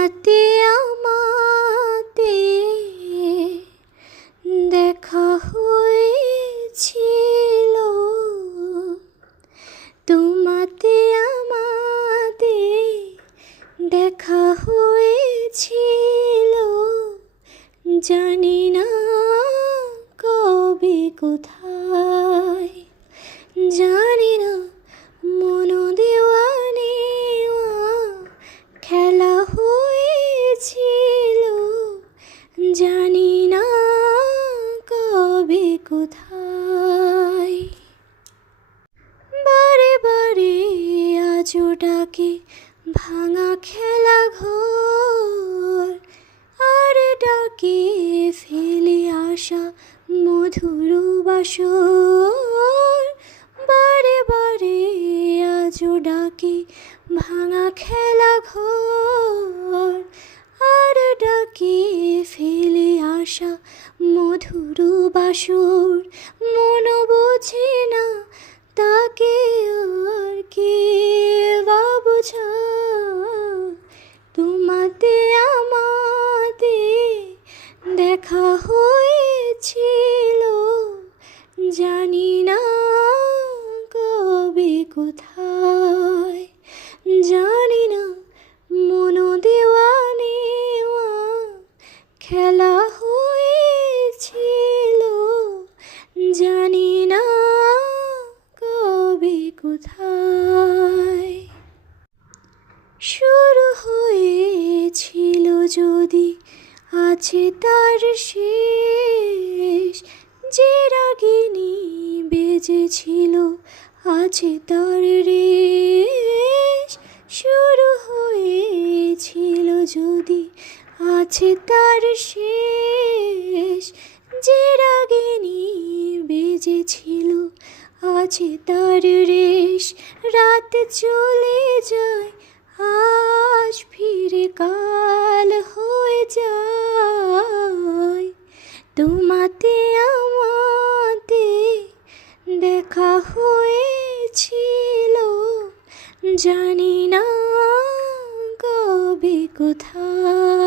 তোমাতে আমাতে দেখা হয়েছিল, তোমাতে আমাতে দেখা হয়েছিল, জানি না কবে কোথায়, জানি না মন দেওয়ানে খেলা হয়েছিল, জানি না কবে কোথায়। বারে বারে আজও ডাকে ভাঙা খেলা ঘর, আর ডাকে ফেলে আসা মধুর বাসর। বারে বারে আজও ডাকে ভাঙা খেলা ঘর, আর ডাকে ফেলে আসা মধুর বাসর। মন বোঝে না তাকে আর কে বা বোঝায়, তোমাতে আমাতে দেখা হয়েছিল, জানি না কবে কোথায়, জানি না মন দেওয়ানে খেলা হয়েছিল, জানি না কবে কোথায়। শুরু হয়েছিল যদি আছে তার শেষ, যে রাগিনী বেজেছিল আছে তার রেশ। শুরু হয়েছিল যদি আছে তার শেষ, যে রাগিনী বেজেছিল আছে তার রেশ। রাত চলে যায় আজ ফিরে কাল হয়ে যায়, তোমাতে আমাতে দেখা হয়েছিল, জানি না কবে কোথায়।